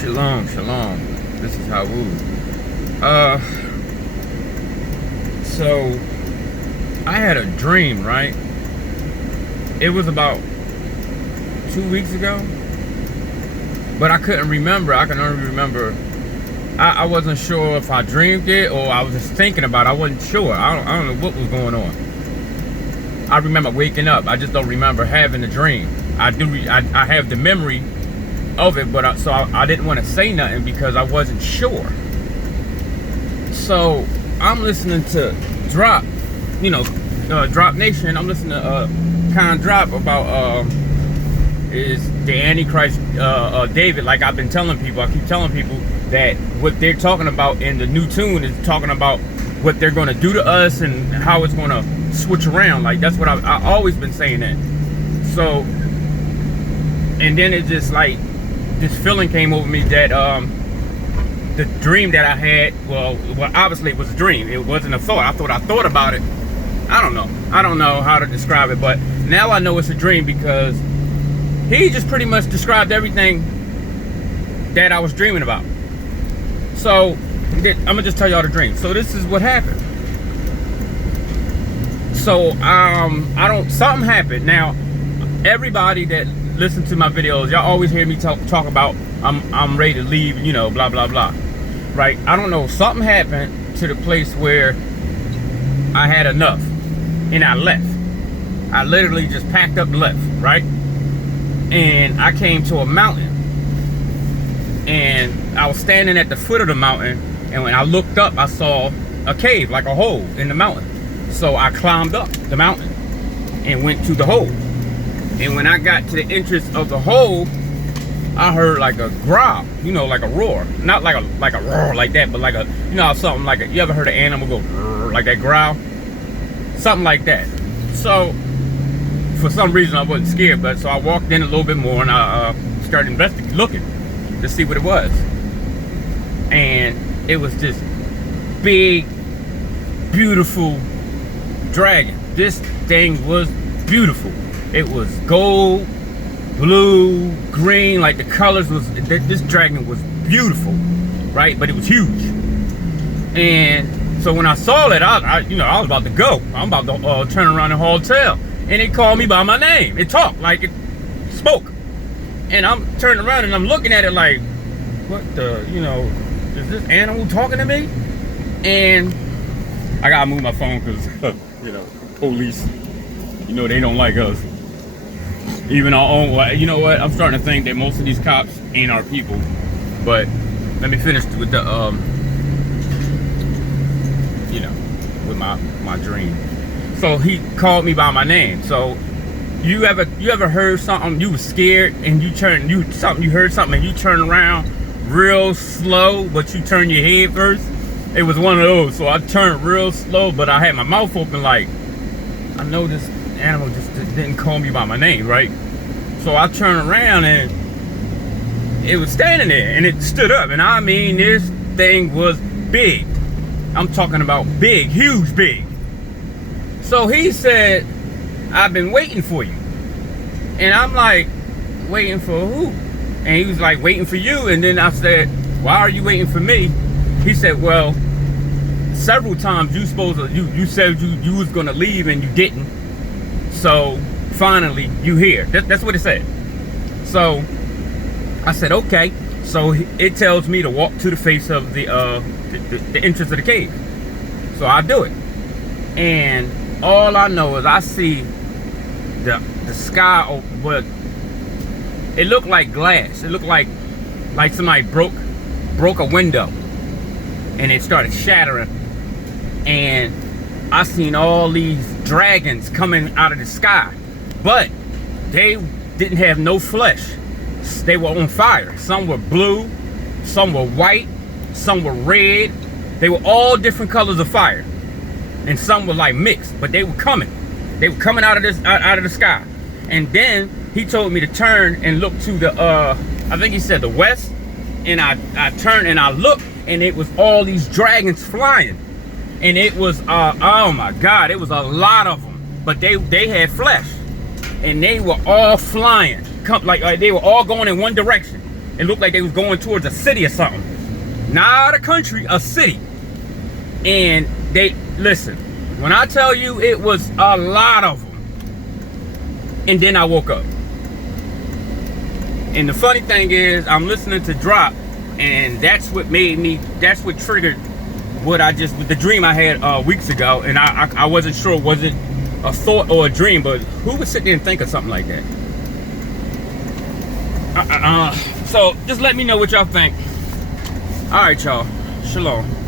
Shalom, shalom. This is Hawu. So I had a dream, right? It was about 2 weeks ago, but I couldn't remember. I can only remember. I wasn't sure if I dreamed it or I was just thinking about it. I wasn't sure. I don't know what was going on. I remember waking up. I just don't remember having the dream. I have the memory of it, but I didn't want to say nothing because I wasn't sure. So I'm listening to Drop, Drop Nation. I'm listening to Con Drop about is the Antichrist David. Like I've been telling people, I keep telling people that what they're talking about in the new tune is talking about what they're going to do to us and how it's going to switch around. Like that's what I always been saying that. So, and then it just like this feeling came over me that the dream that I had, well obviously it was a dream. It wasn't a thought. I thought about it. I don't know how to describe it, but now I know it's a dream because he just pretty much described everything that I was dreaming about. So I'm gonna just tell y'all the dream. So this is what happened. So something happened. Now everybody that listen to my videos, y'all always hear me talk about I'm ready to leave, blah blah blah, right? I don't know, something happened to the place where I had enough and I left. I literally just packed up and left, right? And I came to a mountain and I was standing at the foot of the mountain, and when I looked up I saw a cave, like a hole in the mountain. So I climbed up the mountain and went to the hole. And when I got to the entrance of the hole, I heard like a growl, like a roar. Not like a roar like that, but like a, something like you ever heard an animal go like that growl? Something like that. So for some reason I wasn't scared, but so I walked in a little bit more and I started investigating, looking to see what it was. And it was this big, beautiful dragon. This thing was beautiful. It was gold, blue, green, like the colors was, this dragon was beautiful, right? But it was huge. And so when I saw that, I was about to go. I'm about to turn around the hotel. And it called me by my name. It talked, like it spoke. And I'm turning around and I'm looking at it like, what the, is this animal talking to me? And I gotta move my phone because, police, they don't like us. Even our own, what? I'm starting to think that most of these cops ain't our people. But let me finish with the, with my dream. So he called me by my name. So you ever heard something, you was scared and you heard something and you turn around real slow, but you turn your head first? It was one of those. So I turned real slow, but I had my mouth open like, I know this animal just didn't call me by my name, right? So I turned around and it was standing there and it stood up. And I mean, this thing was big. I'm talking about big, huge big. So he said, I've been waiting for you. And I'm like, waiting for who? And he was like, waiting for you. And then I said, why are you waiting for me? He said, well, several times you said you was gonna leave and you didn't. So finally you here. That's what it said. So I said, okay. So it tells me to walk to the face of the entrance of the cave. So I do it. And all I know is I see the sky, but it looked like glass. It looked like somebody broke a window and it started shattering. And I seen all these dragons coming out of the sky, but they didn't have no flesh. They were on fire. Some were blue, some were white, some were red. They were all different colors of fire. And some were like mixed, but they were coming. They were coming out of the sky. And then he told me to turn and look to the, I think he said the west. And I turned and I looked, and it was all these dragons flying. And it was, oh my God, it was a lot of them. But they had flesh. And they were all flying. They were all going in one direction. It looked like they was going towards a city or something. Not a country, a city. And they, listen, when I tell you it was a lot of them. And then I woke up. And the funny thing is, I'm listening to Drop, and that's what triggered what I just, with the dream I had weeks ago. And I wasn't sure, was it a thought or a dream, but who would sit there and think of something like that? So just let me know what y'all think. All right, y'all. Shalom.